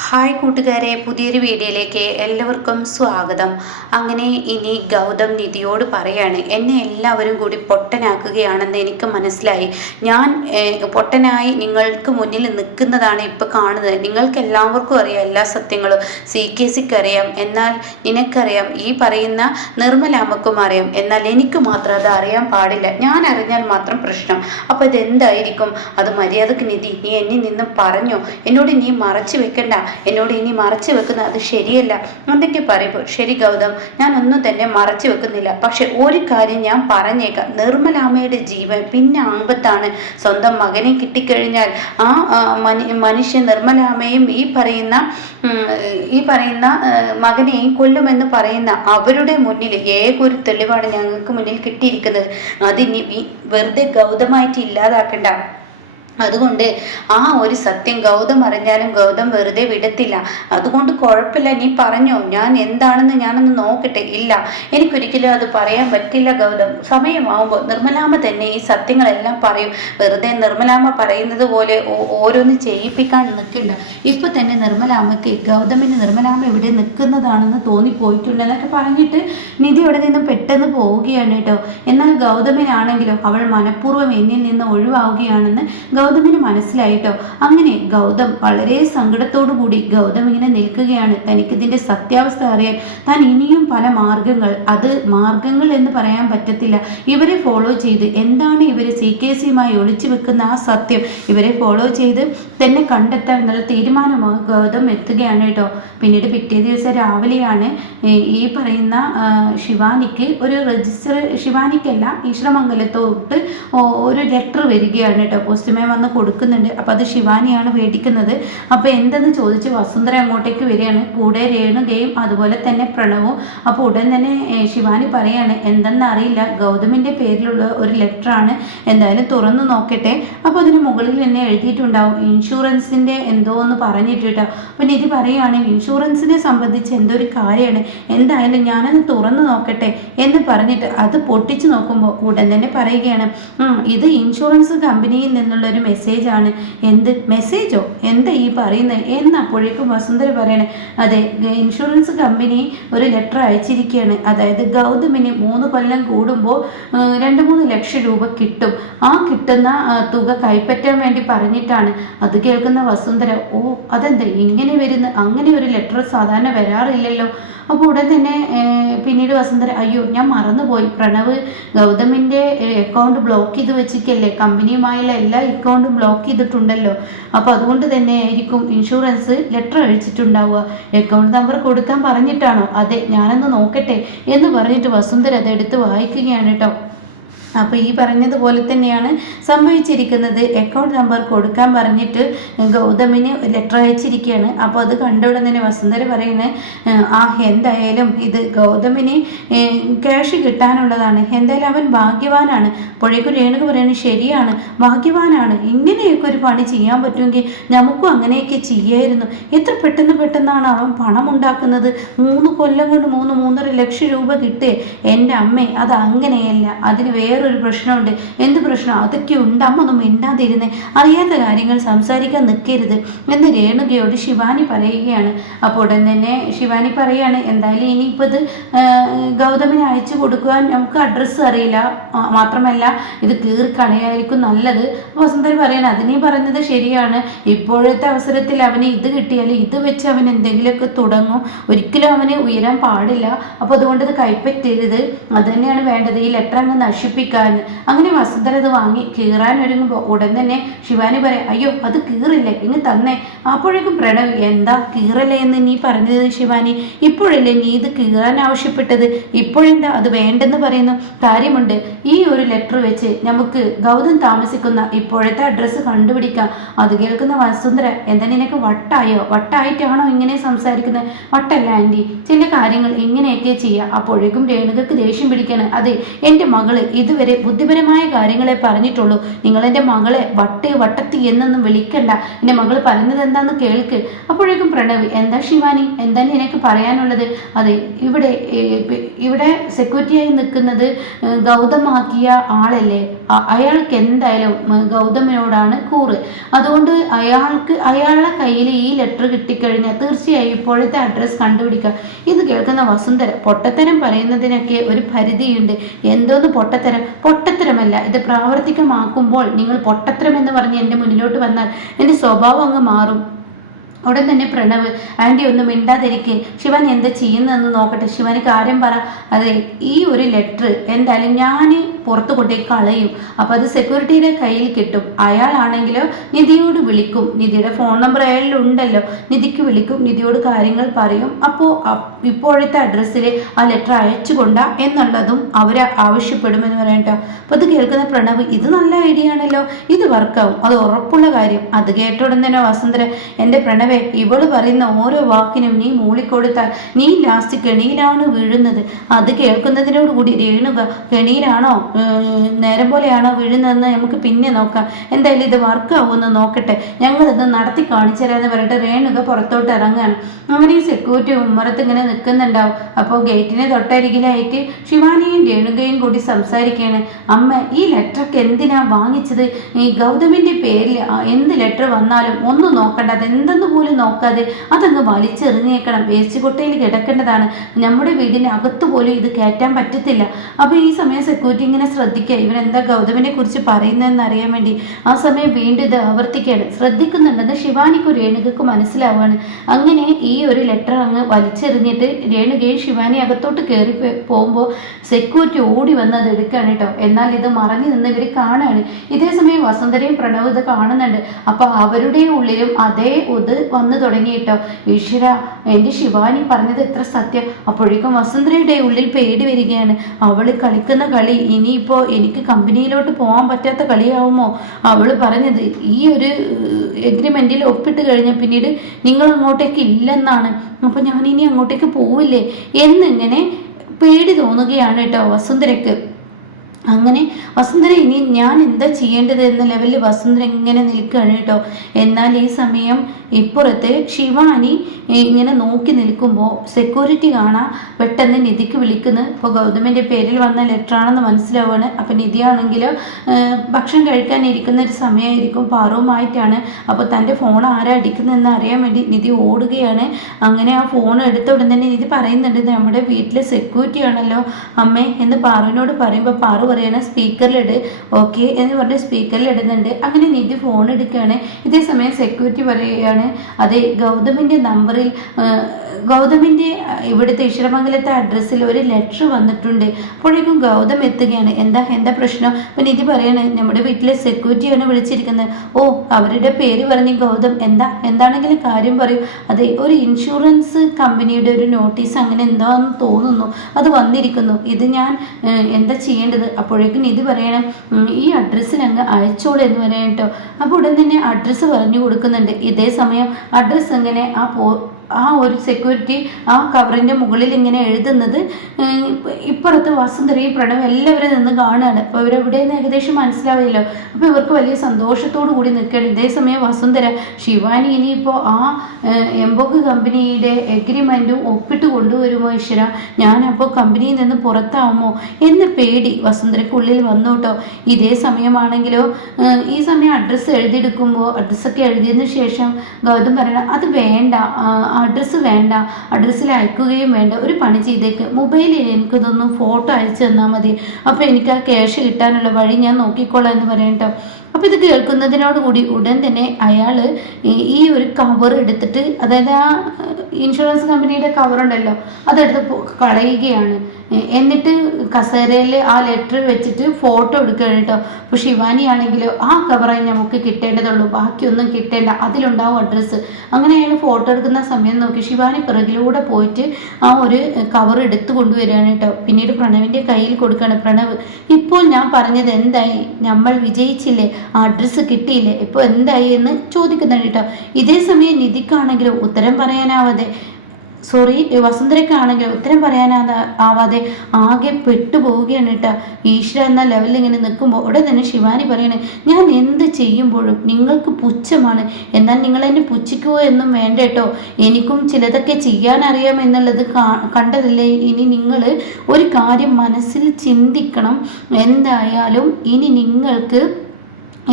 Hi കൂട്ടുകാരെ, പുതിയൊരു വീഡിയോയിലേക്ക് എല്ലാവർക്കും സ്വാഗതം. അങ്ങനെ ഇനി ഗൗതം നിധിയോട് പറയാണ്, എന്നെ എല്ലാവരും കൂടി പൊട്ടനാക്കുകയാണെന്ന് എനിക്ക് മനസ്സിലായി. ഞാൻ പൊട്ടനായി നിങ്ങൾക്ക് മുന്നിൽ നിൽക്കുന്നതാണ് ഇപ്പോൾ കാണുന്നത്. നിങ്ങൾക്ക് എല്ലാവർക്കും അറിയാം എല്ലാ സത്യങ്ങളും. CKCക്ക് അറിയാം, എന്നാൽ നിനക്കറിയാം, ഈ പറയുന്ന നിർമ്മലാമ്മക്കും അറിയാം, എന്നാൽ എനിക്ക് മാത്രം അത് അറിയാൻ പാടില്ല. ഞാൻ അറിഞ്ഞാൽ മാത്രം പ്രശ്നം. അപ്പോൾ ഇതെന്തായിരിക്കും? അത് മര്യാദക്ക് നിധി, നീ എന്നിൽ നിന്നും പറഞ്ഞോ. എന്നോട് നീ മറച്ചു വെക്കണ്ട, എന്നോട് ഇനി മറച്ചു വെക്കുന്നത് അത് ശരിയല്ല എന്തൊക്കെ പറയുമ്പോൾ, ശരി ഗൗതം, ഞാൻ ഒന്നും തന്നെ മറച്ചു വെക്കുന്നില്ല. പക്ഷെ ഒരു കാര്യം ഞാൻ പറഞ്ഞേക്കാം, നിർമ്മലാമ്മയുടെ ജീവൻ പിന്നെ ആപത്താണ്. സ്വന്തം മകനെ കിട്ടിക്കഴിഞ്ഞാൽ ആ മനുഷ്യ നിർമ്മലാമ്മയും ഈ പറയുന്ന മകനെയും കൊല്ലുമെന്ന് പറയുന്ന അവരുടെ മുന്നിൽ ഏകൊരു തെളിവാണ് ഞങ്ങൾക്ക് മുന്നിൽ കിട്ടിയിരിക്കുന്നത്. അതിനി വെറുതെ ഗൗതമായിട്ട് ഇല്ലാതാക്കണ്ട. അതുകൊണ്ട് ആ ഒരു സത്യം ഗൗതം അറിഞ്ഞാലും ഗൗതം വെറുതെ വിടത്തില്ല. അതുകൊണ്ട് കുഴപ്പമില്ല, നീ പറഞ്ഞോ, ഞാൻ എന്താണെന്ന് ഞാനൊന്ന് നോക്കട്ടെ. ഇല്ല, എനിക്കൊരിക്കലും അത് പറയാൻ പറ്റില്ല ഗൗതം. സമയമാവുമ്പോൾ നിർമ്മലാമ്മ തന്നെ ഈ സത്യങ്ങളെല്ലാം പറയും. വെറുതെ നിർമ്മലാമ്മ പറയുന്നത് പോലെ ഓരോന്ന് ചെയ്യിപ്പിക്കാൻ നിൽക്കണ്ട. ഇപ്പൊ തന്നെ നിർമ്മലാമ്മയ്ക്ക് ഗൗതമിന് നിർമ്മലാമ്മ ഇവിടെ നിൽക്കുന്നതാണെന്ന് തോന്നിപ്പോയിട്ടുണ്ട് എന്നൊക്കെ പറഞ്ഞിട്ട് നിധി ഇവിടെ നിന്ന് പെട്ടെന്ന് പോവുകയാണ് കേട്ടോ. എന്നാൽ ഗൗതമിനാണെങ്കിലും അവൾ മനഃപൂർവ്വം എന്നിൽ നിന്ന് ഒഴിവാവുകയാണെന്ന് ഗൗതമിന് മനസ്സിലായിട്ടോ. അങ്ങനെ ഗൗതം വളരെ സങ്കടത്തോടു കൂടി ഗൗതം ഇങ്ങനെ നിൽക്കുകയാണ്. തനിക്കിതിൻ്റെ സത്യാവസ്ഥ അറിയാൻ താൻ ഇനിയും പല മാർഗങ്ങൾ എന്ന് പറയാൻ പറ്റത്തില്ല. ഇവരെ ഫോളോ ചെയ്ത് എന്താണ് ഇവർ CKCയുമായി ഒളിച്ചു വെക്കുന്ന ആ സത്യം ഇവരെ ഫോളോ ചെയ്ത് തന്നെ കണ്ടെത്താൻ എന്നുള്ള തീരുമാനമാണ് ഗൗതം എത്തുകയാണ് കേട്ടോ. പിന്നീട് പിറ്റേ ദിവസം രാവിലെയാണ് ഈ പറയുന്ന ശിവാനിക്ക് ഒരു രജിസ്റ്റർ, ശിവാനിക്കല്ല ഈശ്വരമംഗലത്തോട്ട് ഒരു ലെറ്റർ വരികയാണ് കേട്ടോ. പോസ്റ്റ്മാൻ വന്ന് കൊടുക്കുന്നുണ്ട്. അപ്പോൾ അത് ശിവാനിയാണ് മേടിക്കുന്നത്. അപ്പോൾ എന്തെന്ന് ചോദിച്ച് വസുന്ധര അങ്ങോട്ടേക്ക് വരികയാണ്, കൂടെ രേണുകയും അതുപോലെ തന്നെ പ്രണവും. അപ്പോൾ ഉടൻ തന്നെ ശിവാനി പറയാണ്, എന്തെന്ന് അറിയില്ല, ഗൗതമിൻ്റെ പേരിലുള്ള ഒരു ലെറ്ററാണ്, എന്തായാലും തുറന്നു നോക്കട്ടെ. അപ്പോൾ അതിന് മുകളിൽ തന്നെ എഴുതിയിട്ടുണ്ടാവും ഇൻഷുറൻസിൻ്റെ എന്തോ എന്ന് പറഞ്ഞിട്ട് കേട്ടോ. അപ്പോൾ നിധി പറയുകയാണ്, ഇൻഷുറൻസിനെ സംബന്ധിച്ച് എന്തോ ഒരു കാര്യമാണ്, എന്തായാലും ഞാനത് തുറന്നു നോക്കട്ടെ എന്ന് പറഞ്ഞിട്ട് അത് പൊട്ടിച്ചു നോക്കുമ്പോൾ ഉടൻ തന്നെ പറയുകയാണ്, ഇത് ഇൻഷുറൻസ് കമ്പനിയിൽ നിന്നുള്ളൊരു മെസ്സേജാണ്. എന്ത് മെസ്സേജോ, എന്താ ഈ പറയുന്നത് എന്നപ്പോഴേക്കും വസുന്ധര പറയണേ, അതെ, ഇൻഷുറൻസ് കമ്പനി ഒരു ലെറ്റർ അയച്ചിരിക്കുകയാണ്. അതായത് ഗൗതമിന് 3 കൊല്ലം കൂടുമ്പോൾ 2-3 ലക്ഷം രൂപ കിട്ടും. ആ കിട്ടുന്ന തുക കൈപ്പറ്റാൻ വേണ്ടി പറഞ്ഞിട്ടാണ്. അത് കേൾക്കുന്ന വസുന്ധര, ഓ അതെന്താ ഇങ്ങനെ വരുന്ന, അങ്ങനെ ഒരു ലെറ്റർ സാധാരണ വരാറില്ലല്ലോ. അപ്പോൾ ഉടൻ തന്നെ പിന്നീട് വസുന്ധര, അയ്യോ ഞാൻ മറന്നുപോയി, പ്രണവ് ഗൗതമിൻ്റെ അക്കൗണ്ട് ബ്ലോക്ക് ചെയ്ത് വെച്ചിരിക്കല്ലേ, കമ്പനിയുമായുള്ള എല്ലാ അക്കൗണ്ടും ബ്ലോക്ക് ചെയ്തിട്ടുണ്ടല്ലോ. അപ്പോൾ അതുകൊണ്ട് തന്നെ ആയിരിക്കും ഇൻഷുറൻസ് ലെറ്റർ അഴിച്ചിട്ടുണ്ടാവുക. അക്കൗണ്ട് നമ്പർ കൊടുക്കാൻ പറഞ്ഞിട്ടാണോ? അതെ, ഞാനൊന്ന് നോക്കട്ടെ എന്ന് പറഞ്ഞിട്ട് വസുന്ധര അതെടുത്ത് വായിക്കുകയാണ് കേട്ടോ. അപ്പോൾ ഈ പറഞ്ഞതുപോലെ തന്നെയാണ് സംഭവിച്ചിരിക്കുന്നത്. അക്കൗണ്ട് നമ്പർ കൊടുക്കാൻ പറഞ്ഞിട്ട് ഗൗതമിന് ലെറ്റർ അയച്ചിരിക്കുകയാണ്. അപ്പോൾ അത് കണ്ട ഉടൻ തന്നെ വസുന്ധര പറയുന്നത്, എന്തായാലും ഇത് ഗൗതമിന് ക്യാഷ് കിട്ടാനുള്ളതാണ്, എന്തായാലും അവൻ ഭാഗ്യവാനാണ്. അപ്പോഴേക്കും രേണുക പറയുന്നത്, ശരിയാണ്, ഭാഗ്യവാനാണ്. ഇങ്ങനെയൊക്കെ ഒരു പണി ചെയ്യാൻ പറ്റുമെങ്കിൽ നമുക്കും അങ്ങനെയൊക്കെ ചെയ്യായിരുന്നു. എത്ര പെട്ടെന്നാണ് അവൻ പണം ഉണ്ടാക്കുന്നത്. 3 കൊല്ലം കൊണ്ട് 3-3.5 ലക്ഷം രൂപ കിട്ടേ. എൻ്റെ അമ്മേ, അത് അങ്ങനെയല്ല, അതിന് വേറൊരു പ്രശ്നമുണ്ട്. എന്ത് പ്രശ്നം? അതൊക്കെ ഉണ്ട്, അമ്മ ഒന്നും മിണ്ടാതിരുന്നേ, അറിയാത്ത കാര്യങ്ങൾ സംസാരിക്കാൻ നിൽക്കരുത് എന്ന് രേണുകയോട് ശിവാനി പറയുകയാണ്. അപ്പോൾ ഉടൻ തന്നെ ശിവാനി പറയുകയാണ്, എന്തായാലും ഇനിയിപ്പോൾ ഇത് ഗൗതമിന് അയച്ചു കൊടുക്കുവാൻ നമുക്ക് അഡ്രസ്സ് അറിയില്ല, മാത്രമല്ല ഇത് കീറിക്കളയായിരിക്കും നല്ലത്. വസുന്ധര പറയണം, അതിനീ പറഞ്ഞത് ശരിയാണ്, ഇപ്പോഴത്തെ അവസരത്തിൽ അവന് ഇത് കിട്ടിയാൽ ഇത് വെച്ച് അവൻ എന്തെങ്കിലുമൊക്കെ തുടങ്ങും, ഒരിക്കലും അവന് ഉയരാൻ പാടില്ല. അപ്പോൾ അതുകൊണ്ട് ഇത് കൈപ്പറ്റരുത്, അത് തന്നെയാണ് വേണ്ടത്, ഈ ലെറ്റർ അങ്ങ് നശിപ്പിക്കാൻ. അങ്ങനെ വസുന്ധര അത് വാങ്ങി കീറാൻ ഒരുങ്ങുമ്പോൾ ഉടൻ തന്നെ ശിവാനി പറയാം, അയ്യോ അത് കീറില്ലേ, ഇനി തന്നെ. അപ്പോഴേക്കും പ്രണവ്, എന്താ കീറല്ലേ എന്ന് നീ പറഞ്ഞത് ശിവാനി? ഇപ്പോഴല്ലേ നീ ഇത് കീറാൻ ആവശ്യപ്പെട്ടത്, ഇപ്പോഴെന്താ അത് വേണ്ടെന്ന് പറയുന്നു? കാര്യമുണ്ട്, ഈ ഒരു ലെറ്റർ വെച്ച് നമുക്ക് ഗൗതം താമസിക്കുന്ന ഇപ്പോഴത്തെ അഡ്രസ്സ് കണ്ടുപിടിക്കാം. അത് കേൾക്കുന്ന വസുന്ധര, എന്താ നിനക്ക് വട്ടായോ? വട്ടായിട്ടാണോ ഇങ്ങനെ സംസാരിക്കുന്നത്? വട്ടല്ല ആൻറ്റി, ചില കാര്യങ്ങൾ ഇങ്ങനെയൊക്കെ ചെയ്യാം. അപ്പോഴേക്കും രേണുകൾക്ക് ദേഷ്യം പിടിക്കണം. അതെ, എൻ്റെ മകള് ഇതുവരെ വരെ ബുദ്ധിപരമായ കാര്യങ്ങളെ പറഞ്ഞിട്ടുള്ളൂ. നിങ്ങളെൻ്റെ മകളെ വട്ടത്തി എന്നൊന്നും വിളിക്കണ്ട, എൻ്റെ മകൾ പറയുന്നത് എന്താണെന്ന് കേൾക്ക്. അപ്പോഴേക്കും പ്രണവ്, എന്താ ശിവാനി, എന്താ നിനക്ക് പറയാനുള്ളത്? അതെ, ഇവിടെ സെക്യൂരിറ്റിയായി നിൽക്കുന്നത് ഗൗതമാക്കിയ ആളല്ലേ, അയാൾക്ക് എന്തായാലും ഗൗതമിനോടാണ് കൂറ്. അതുകൊണ്ട് അയാളുടെ കയ്യിൽ ഈ ലെറ്റർ കിട്ടിക്കഴിഞ്ഞാൽ തീർച്ചയായും ഇപ്പോഴത്തെ അഡ്രസ്സ് കണ്ടുപിടിക്കാം. ഇത് കേൾക്കുന്ന വസുന്ധര, പൊട്ടത്തരം പറയുന്നതിനൊക്കെ ഒരു പരിധിയുണ്ട്. എന്തോന്ന് പൊട്ടത്തരമല്ല, ഇത് പ്രാവർത്തികമാക്കുമ്പോൾ നിങ്ങൾ പൊട്ടത്തരം എന്ന് പറഞ്ഞ് എൻ്റെ മുന്നിലോട്ട് വന്നാൽ എൻ്റെ സ്വഭാവം അങ്ങ് മാറും. ഉടൻ തന്നെ പ്രണവ്, ആൻറ്റി ഒന്നും മിണ്ടാതിരിക്കുക, ശിവാനി എന്താ ചെയ്യുന്നതെന്ന് നോക്കട്ടെ, ശിവാനി കാര്യം പറ. അതെ, ഈ ഒരു ലെറ്റർ എന്തായാലും ഞാൻ പുറത്തു കൊണ്ടേ കളയും, അപ്പോൾ അത് സെക്യൂരിറ്റിയുടെ കയ്യിൽ കിട്ടും. അയാളാണെങ്കിലോ നിധിയോട് വിളിക്കും, നിധിയുടെ ഫോൺ നമ്പർ അയാളിലുണ്ടല്ലോ, നിധിക്ക് വിളിക്കും, നിധിയോട് കാര്യങ്ങൾ പറയും. അപ്പോൾ ഇപ്പോഴത്തെ അഡ്രസ്സിൽ ആ ലെറ്റർ അയച്ചുകൊണ്ടാ എന്നുള്ളതും അവർ ആവശ്യപ്പെടുമെന്ന് പറയട്ടോ. അപ്പോൾ അത് കേൾക്കുന്ന പ്രണവ്, ഇത് നല്ല ഐഡിയ ആണല്ലോ, ഇത് വർക്കാവും, അത് ഉറപ്പുള്ള കാര്യം. അത് കേട്ട ഉടൻ തന്നെ വസുന്ധര, എൻ്റെ പ്രണവ്, ഇവള് പറയുന്ന ഓരോ വാക്കിനും നീ മൂളിക്കൊടുത്താൽ നീ ലാസ്റ്റ് കെണിയിലാണ് വീഴുന്നത്. അത് കേൾക്കുന്നതിനോടുകൂടി രേണുക, കെണിയിലാണോ നേരം പോലെയാണോ വീഴുന്നതെന്ന് നമുക്ക് പിന്നെ നോക്കാം, എന്തായാലും ഇത് വർക്കാവുമെന്ന് നോക്കട്ടെ, ഞങ്ങളിത് നടത്തി കാണിച്ചു തരാമെന്ന് പറഞ്ഞിട്ട് രേണുക പുറത്തോട്ട് ഇറങ്ങുകയാണ്. അങ്ങനെ ഈ സെക്യൂരിറ്റി ഉമ്മറത്ത് ഇങ്ങനെ നിൽക്കുന്നുണ്ടാവും. അപ്പോൾ ഗേറ്റിന് തൊട്ടരികിലായിട്ട് ശിവാനിയും രേണുകയും കൂടി സംസാരിക്കുകയാണ്. അമ്മ, ഈ ലെറ്ററൊക്കെ എന്തിനാ വാങ്ങിച്ചത്? ഈ ഗൗതമിൻ്റെ പേരിൽ എന്ത് ലെറ്റർ വന്നാലും ഒന്നും നോക്കണ്ട, അതെന്തെന്ന് പോലും നോക്കാതെ അതങ്ങ് വലിച്ചെറിഞ്ഞേക്കണം, വേസ്റ്റ് കൊട്ടയിൽ കിടക്കേണ്ടതാണ്, നമ്മുടെ വീടിൻ്റെ അകത്ത് പോലും ഇത് കയറ്റാൻ പറ്റത്തില്ല. അപ്പോൾ ഈ സമയം സെക്യൂരിറ്റി ഇങ്ങനെ ശ്രദ്ധിക്കുക, ഇവരെന്താ ഗൗതമിനെ കുറിച്ച് പറയുന്നതെന്ന് അറിയാൻ വേണ്ടി. ആ സമയം വീണ്ടും ഇത് ആവർത്തിക്കുകയാണ്. ശ്രദ്ധിക്കുന്നുണ്ടെന്ന് ശിവാനിക്കും രേണുകയ്ക്കും മനസ്സിലാവുകയാണ്. അങ്ങനെ ഈ ഒരു ലെറ്റർ അങ്ങ് വലിച്ചെറിഞ്ഞിട്ട് രേണുകയും ശിവാനി അകത്തോട്ട് കയറി പോകുമ്പോൾ സെക്യൂരിറ്റി ഓടി വന്ന് അത് എടുക്കുകയാണ് കേട്ടോ. എന്നാൽ ഇത് മറഞ്ഞു നിന്ന് ഇവർ കാണുകയാണ്. ഇതേ സമയം വസുന്ധരയും പ്രണവ് ഇത് കാണുന്നുണ്ട്. അപ്പോൾ അവരുടെ ഉള്ളിലും അതേ വന്നു തുടങ്ങി കേട്ടോ. ഈശ്വര, എൻ്റെ ശിവാനി പറഞ്ഞത് എത്ര സത്യം. അപ്പോഴേക്കും വസുന്ധരയുടെ ഉള്ളിൽ പേടി വരികയാണ്. അവൾ കളിക്കുന്ന കളി ഇനിയിപ്പോൾ എനിക്ക് കമ്പനിയിലോട്ട് പോകാൻ പറ്റാത്ത കളിയാവുമോ? അവൾ പറഞ്ഞത് ഈ ഒരു എഗ്രിമെൻറ്റിൽ ഒപ്പിട്ട് കഴിഞ്ഞാൽ പിന്നീട് നിങ്ങൾ അങ്ങോട്ടേക്ക് ഇല്ലെന്നാണ്. അപ്പോൾ ഞാൻ ഇനി അങ്ങോട്ടേക്ക് പോവില്ലേ എന്നിങ്ങനെ പേടി തോന്നുകയാണ് കേട്ടോ വസുന്ധരയ്ക്ക്. അങ്ങനെ വസുന്ധര, ഇനി ഞാൻ എന്താ ചെയ്യേണ്ടത് എന്ന ലെവലിൽ വസുന്ധര ഇങ്ങനെ നിൽക്കുകയാണ് കേട്ടോ. എന്നാൽ ഈ സമയം ഇപ്പുറത്ത് ശിവാനി ഇങ്ങനെ നോക്കി നിൽക്കുമ്പോൾ സെക്യൂരിറ്റി കാണാൻ പെട്ടെന്ന് നിധിക്ക് വിളിക്കുന്നത്. ഇപ്പോൾ ഗൗതമിൻ്റെ പേരിൽ വന്ന ലെറ്ററാണെന്ന് മനസ്സിലാവുകയാണ്. അപ്പം നിധിയാണെങ്കിലോ ഭക്ഷണം കഴിക്കാനിരിക്കുന്ന ഒരു സമയമായിരിക്കും, പാറുമായിട്ടാണ്. അപ്പോൾ തൻ്റെ ഫോൺ ആരാ അടിക്കുന്നതെന്ന് അറിയാൻ വേണ്ടി നിധി ഓടുകയാണ്. അങ്ങനെ ആ ഫോൺ എടുത്ത ഉടൻ തന്നെ നിധി പറയുന്നുണ്ട്, നമ്മുടെ വീട്ടിലെ സെക്യൂരിറ്റി ആണല്ലോ അമ്മേ എന്ന് പാറുവിനോട് പറയുമ്പോൾ പാറു പറയാണ്, സ്പീക്കറിലിട്. ഓക്കെ എന്ന് പറഞ്ഞ് സ്പീക്കറിൽ ഇടുന്നുണ്ട്. അങ്ങനെ നിധി ഫോൺ എടുക്കുകയാണ്. ഇതേ സമയം സെക്യൂരിറ്റി പറയുകയാണ്, അതെ, ഗൗതമിൻ്റെ നമ്പറിൽ ഗൗതമിൻ്റെ ഇവിടുത്തെ ഈശ്വരമംഗലത്തെ അഡ്രസ്സിൽ ഒരു ലെറ്റർ വന്നിട്ടുണ്ട്. അപ്പോഴേക്കും ഗൗതം എത്തുകയാണ്. എന്താ പ്രശ്നം? അപ്പം നിധി പറയാണ്, നമ്മുടെ വീട്ടിലെ സെക്യൂരിറ്റിയാണ് വിളിച്ചിരിക്കുന്നത്. ഓ, അവരുടെ പേര് പറഞ്ഞ് ഗൗതം, എന്താണെങ്കിലും കാര്യം പറയും. അതെ, ഒരു ഇൻഷുറൻസ് കമ്പനിയുടെ ഒരു നോട്ടീസ് അങ്ങനെ എന്താണെന്ന് തോന്നുന്നു, അത് വന്നിരിക്കുന്നു. ഇത് ഞാൻ എന്താ ചെയ്യേണ്ടത്? അപ്പോഴേക്കും നിധി പറയണം, ഈ അഡ്രസ്സിൽ അങ്ങ് അയച്ചോളൂ എന്ന് പറയാം കേട്ടോ. അപ്പോൾ ഉടൻ തന്നെ അഡ്രസ്സ് പറഞ്ഞു കൊടുക്കുന്നുണ്ട്. ഇതേ സമയം അഡ്രസ്സ് എങ്ങനെ ആ ഒരു സെക്യൂരിറ്റി ആ കവറിൻ്റെ മുകളിൽ ഇങ്ങനെ എഴുതുന്നത് ഇപ്പുറത്ത് വസുന്ധരയും പ്രണവ് എല്ലാവരും നിന്ന് കാണുകയാണ്. അപ്പോൾ ഇവരെവിടെയെന്ന് ഏകദേശം മനസ്സിലാവില്ലല്ലോ. അപ്പോൾ ഇവർക്ക് വലിയ സന്തോഷത്തോടു കൂടി നിൽക്കുകയാണ്. ഇതേ സമയം വസുന്ധര, ശിവാനി ഇനിയിപ്പോൾ ആ എംബോക്ക് കമ്പനിയുടെ എഗ്രിമെൻറ്റും ഒപ്പിട്ട് കൊണ്ടുവരുമോ ഈശ്വര, ഞാനപ്പോൾ കമ്പനിയിൽ നിന്ന് പുറത്താവുമോ എന്ന പേടി വസുന്ധരയ്ക്കുള്ളിൽ വന്നു കേട്ടോ. ഇതേ സമയമാണെങ്കിലോ ഈ സമയം അഡ്രസ്സ് എഴുതിയെടുക്കുമ്പോൾ അഡ്രസ്സൊക്കെ എഴുതിയതിന് ശേഷം ഗൗതം പറയണം, അത് വേണ്ട, അഡ്രസ്സ് വേണ്ട, അഡ്രസ്സിൽ അയക്കുകയും വേണ്ട, ഒരു പണി ചെയ്തേക്ക്, മൊബൈലിൽ എനിക്കിതൊന്നും ഫോട്ടോ അയച്ചു തന്നാൽ മതി, അപ്പോൾ എനിക്ക് ആ ക്യാഷ് കിട്ടാനുള്ള വഴി ഞാൻ നോക്കിക്കോളാം എന്ന് പറയട്ടോ. അപ്പോൾ ഇത് കേൾക്കുന്നതിനോടുകൂടി ഉടൻ തന്നെ അയാൾ ഈ ഒരു കവർ എടുത്തിട്ട്, അതായത് ആ ഇൻഷുറൻസ് കമ്പനിയുടെ കവറുണ്ടല്ലോ അതെടുത്ത് കളയുകയാണ്. എന്നിട്ട് കസേരയിൽ ആ ലെറ്റർ വെച്ചിട്ട് ഫോട്ടോ എടുക്കുകയാണ് കേട്ടോ. അപ്പോൾ ശിവാനി ആണെങ്കിലോ ആ കവറായി നമുക്ക് കിട്ടേണ്ടതുള്ളൂ, ബാക്കിയൊന്നും കിട്ടേണ്ട, അതിലുണ്ടാവും അഡ്രസ്സ്. അങ്ങനെ അയാൾ ഫോട്ടോ എടുക്കുന്ന സമയം നോക്കി ശിവാനി പിറകിലൂടെ പോയിട്ട് ആ ഒരു കവർ എടുത്തു കൊണ്ടുവരികയാണ് കേട്ടോ. പിന്നീട് പ്രണവിൻ്റെ കയ്യിൽ കൊടുക്കുകയാണ്. പ്രണവ്, ഇപ്പോൾ ഞാൻ പറഞ്ഞത് എന്തായി? നമ്മൾ വിജയിച്ചില്ലേ? ആ അഡ്രസ്സ് കിട്ടിയില്ലേ? ഇപ്പോൾ എന്തായി എന്ന് ചോദിക്കുന്നുണ്ട് കേട്ടോ. ഇതേ സമയം നിധിക്കാണെങ്കിലും ഉത്തരം പറയാനാവാതെ സോറി വസുന്ധരയ്ക്കാണെങ്കിൽ ഉത്തരം ആവാതെ ആകെ പെട്ടുപോവുകയാണ് കേട്ടോ. ഈശ്വര എന്ന ലെവലിൽ ഇങ്ങനെ നിൽക്കുമ്പോൾ ഉടനെ തന്നെ ശിവാനി പറയണേ, ഞാൻ എന്ത് ചെയ്യുമ്പോഴും നിങ്ങൾക്ക് പുച്ഛമാണ്, എന്നാൽ നിങ്ങൾ എന്നെ പുച്ഛിക്കുക എന്നും വേണ്ട കേട്ടോ. എനിക്കും ചിലതൊക്കെ ചെയ്യാനറിയാം എന്നുള്ളത് കണ്ടതല്ലേ. ഇനി നിങ്ങൾ ഒരു കാര്യം മനസ്സിൽ ചിന്തിക്കണം. എന്തായാലും ഇനി നിങ്ങൾക്ക്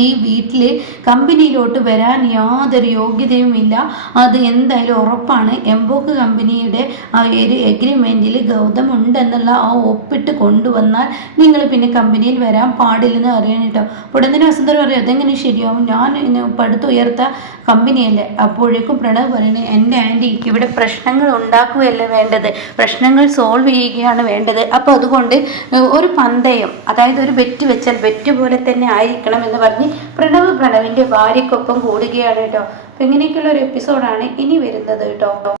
ഈ വീട്ടിൽ കമ്പനിയിലോട്ട് വരാൻ യാതൊരു യോഗ്യതയുമില്ല. അത് എന്തായാലും ഉറപ്പാണ്. എംബോക്ക് കമ്പനിയുടെ ആ ഒരു എഗ്രിമെൻറ്റിൽ ഗൗതം ഉണ്ടെന്നുള്ള ആ ഒപ്പിട്ട് കൊണ്ടുവന്നാൽ നിങ്ങൾ പിന്നെ കമ്പനിയിൽ വരാൻ പാടില്ലെന്ന് അറിയണം കേട്ടോ. ഉടൻ തന്നെ വസുന്ധര പറയും, അതെങ്ങനെ ശരിയാവും, ഞാൻ പടുത്തുയർത്ത കമ്പനിയല്ലേ. അപ്പോഴേക്കും പ്രണവ് പറയണേ, എൻ്റെ ആൻറ്റി ഇവിടെ പ്രശ്നങ്ങൾ ഉണ്ടാക്കുകയല്ല വേണ്ടത്, പ്രശ്നങ്ങൾ സോൾവ് ചെയ്യുകയാണ് വേണ്ടത്. അപ്പോൾ അതുകൊണ്ട് ഒരു പന്തയം, അതായത് ഒരു ബെറ്റ് വെച്ചാൽ ബെറ്റ് പോലെ തന്നെ ആയിരിക്കണം എന്ന് പറഞ്ഞ് പ്രണവിൻ്റെ ഭാര്യയ്ക്കൊപ്പം കൂടുകയാണ് കേട്ടോ. അപ്പം ഇങ്ങനെയൊക്കെയുള്ള ഒരു എപ്പിസോഡാണ് ഇനി വരുന്നത് കേട്ടോ.